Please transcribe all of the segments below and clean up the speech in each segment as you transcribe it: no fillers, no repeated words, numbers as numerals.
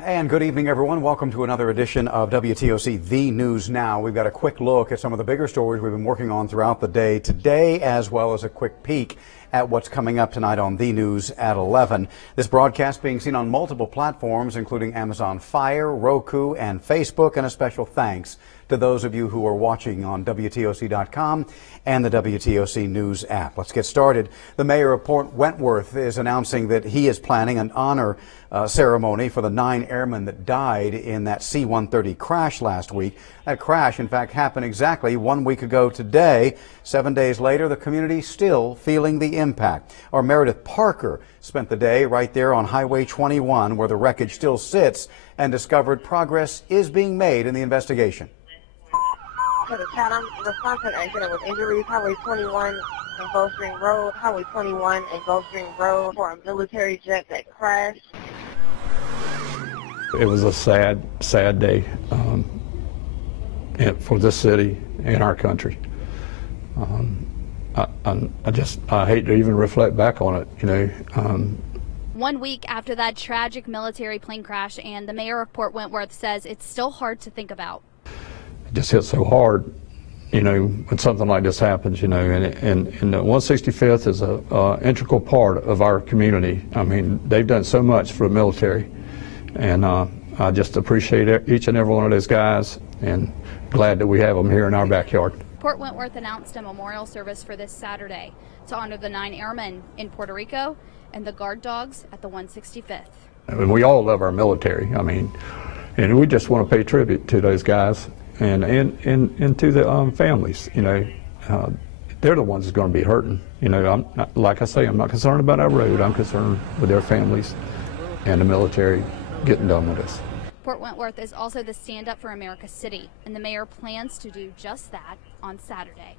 And good evening, everyone. Welcome to another edition of WTOC The News Now. We've got a quick look at some of the bigger stories we've been working on throughout the day today, as well as a quick peek at what's coming up tonight on The News at 11. This broadcast being seen on multiple platforms, including Amazon Fire, Roku, and Facebook. And a special thanks to those of you who are watching on WTOC.com and the WTOC News app. Let's get started. The mayor of Port Wentworth is announcing that he is planning an honor ceremony for the 9 airmen that died in that C-130 crash last week. That crash, in fact, happened exactly 1 week ago today. 7 days later, the community still feeling the impact. Our Meredith Parker spent the day right there on Highway 21, where the wreckage still sits, and discovered progress is being made in the investigation. To the Chatham, response to an accident with injuries, Highway 21 and Gulfstream Road, Highway 21 and Gulfstream Road for a military jet that crashed. It was a sad day for this city and our country. I hate to even reflect back on it, you know. 1 week after that tragic military plane crash, and the mayor of Port Wentworth says it's still hard to think about. It just hits so hard, you know, when something like this happens, you know, and the 165th is an integral part of our community. I mean, they've done so much for the military, and I just appreciate each and every one of those guys, and glad that we have them here in our backyard. Port Wentworth announced a memorial service for this Saturday to honor the 9 airmen in Puerto Rico and the guard dogs at the 165th. And we all love our military, I mean, and we just want to pay tribute to those guys. And to the families, you know, they're the ones that's going to be hurting. You know, I'm not, like I say, I'm not concerned about our road. I'm concerned with their families and the military getting done with us. Port Wentworth is also the Stand Up for America city, and the mayor plans to do just that on Saturday.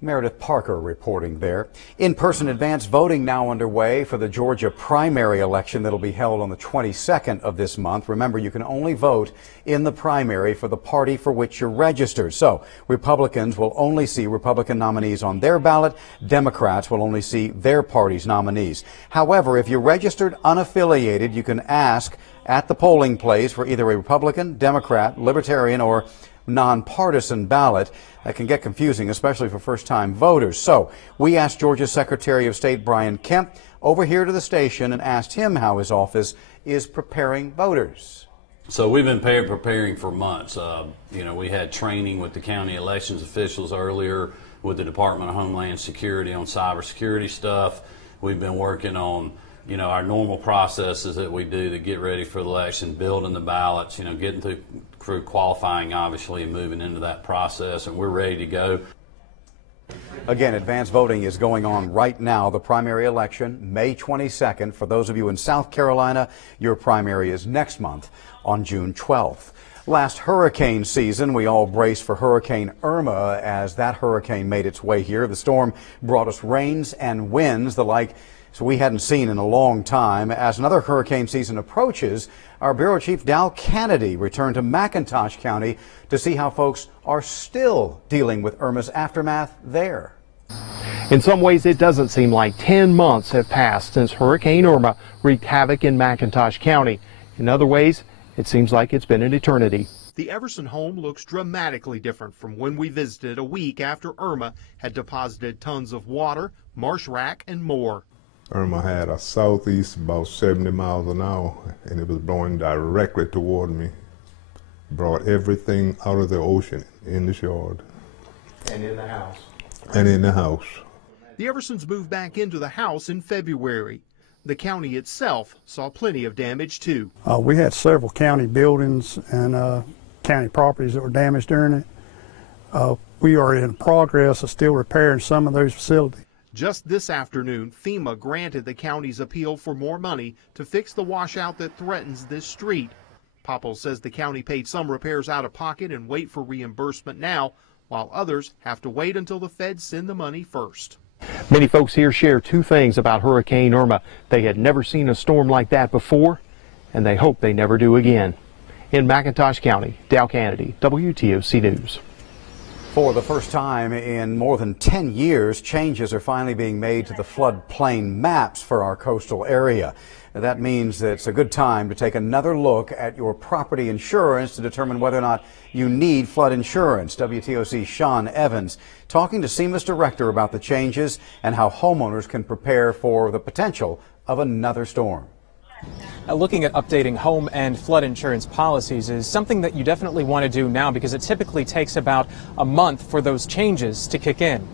Meredith Parker reporting there. In-person advance voting now underway for the Georgia primary election that'll be held on the 22nd of this month. Remember, you can only vote in the primary for the party for which you're registered. So Republicans will only see Republican nominees on their ballot. Democrats will only see their party's nominees. However, if you're registered unaffiliated, you can ask at the polling place for either a Republican, Democrat, Libertarian, or nonpartisan ballot. That can get confusing, especially for first-time voters. So we asked Georgia's Secretary of State Brian Kemp over here to the station and asked him how his office is preparing voters. So we've been preparing for months. You know, we had training with the county elections officials earlier, with the Department of Homeland Security on cybersecurity stuff. We've been working on, you know, our normal processes that we do to get ready for the election, building the ballots, you know, getting through qualifying, obviously, and moving into that process, and we're ready to go. Again, advance voting is going on right now. The primary election, May 22nd. For those of you in South Carolina, your primary is next month on June 12th. Last hurricane season, we all braced for Hurricane Irma as that hurricane made its way here. The storm brought us rains and winds, the like so we hadn't seen in a long time. As another hurricane season approaches, our Bureau Chief Dal Kennedy returned to McIntosh County to see how folks are still dealing with Irma's aftermath there. In some ways, it doesn't seem like 10 months have passed since Hurricane Irma wreaked havoc in McIntosh County. In other ways, it seems like it's been an eternity. The Everson home looks dramatically different from when we visited a week after Irma had deposited tons of water, marsh wrack, and more. Irma had a southeast about 70 miles an hour, and it was blowing directly toward me. Brought everything out of the ocean in the yard. And in the house. And in the house. The Eversons moved back into the house in February. The county itself saw plenty of damage, too. We had several county buildings and county properties that were damaged during it. We are in progress of still repairing some of those facilities. Just this afternoon, FEMA granted the county's appeal for more money to fix the washout that threatens this street. Popple says the county paid some repairs out of pocket and wait for reimbursement now, while others have to wait until the feds send the money first. Many folks here share two things about Hurricane Irma. They had never seen a storm like that before, and they hope they never do again. In McIntosh County, Dal Kennedy, WTOC News. For the first time in more than 10 years, changes are finally being made to the floodplain maps for our coastal area. That means that it's a good time to take another look at your property insurance to determine whether or not you need flood insurance. WTOC's Sean Evans talking to SEMA's director about the changes and how homeowners can prepare for the potential of another storm. Looking at updating home and flood insurance policies is something that you definitely want to do now because it typically takes about a month for those changes to kick in.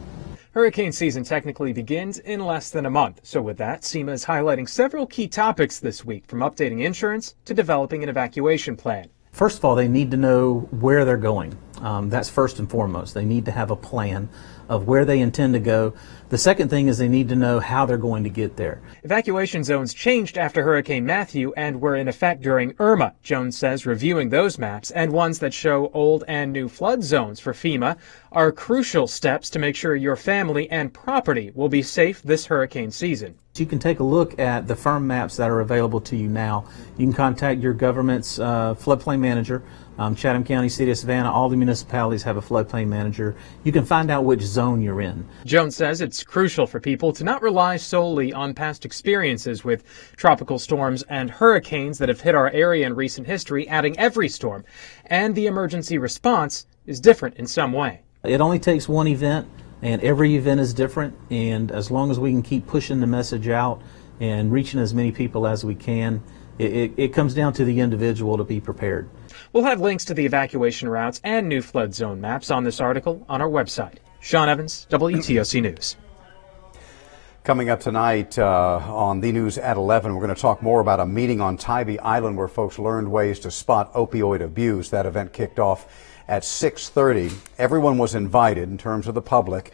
Hurricane season technically begins in less than a month. So with that, SEMA is highlighting several key topics this week, from updating insurance to developing an evacuation plan. First of all, they need to know where they're going. That's first and foremost. They need to have a plan of where they intend to go. The second thing is they need to know how they're going to get there. Evacuation zones changed after Hurricane Matthew and were in effect during Irma. Jones says reviewing those maps and ones that show old and new flood zones for FEMA are crucial steps to make sure your family and property will be safe this hurricane season. You can take a look at the firm maps that are available to you now. You can contact your government's floodplain manager. Chatham County, City of Savannah, all the municipalities have a floodplain manager. You can find out which zone you're in. Jones says it's crucial for people to not rely solely on past experiences with tropical storms and hurricanes that have hit our area in recent history, adding every storm. And the emergency response is different in some way. It only takes one event, and every event is different. And as long as we can keep pushing the message out and reaching as many people as we can, it comes down to the individual to be prepared. We'll have links to the evacuation routes and new flood zone maps on this article on our website. Sean Evans, WTOC News. Coming up tonight on The News at 11, we're going to talk more about a meeting on Tybee Island where folks learned ways to spot opioid abuse. That event kicked off at 6:30. Everyone was invited in terms of the public.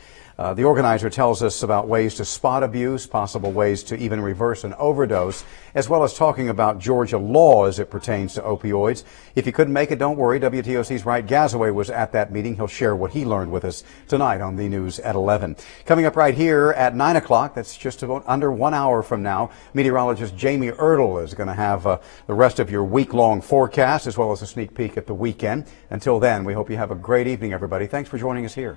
The organizer tells us about ways to spot abuse, possible ways to even reverse an overdose, as well as talking about Georgia law as it pertains to opioids. If you couldn't make it, don't worry. WTOC's Wright Gazaway was at that meeting. He'll share what he learned with us tonight on The News at 11. Coming up right here at 9 o'clock, that's just about under 1 hour from now, meteorologist Jamie Ertl is going to have the rest of your week-long forecast as well as a sneak peek at the weekend. Until then, we hope you have a great evening, everybody. Thanks for joining us here.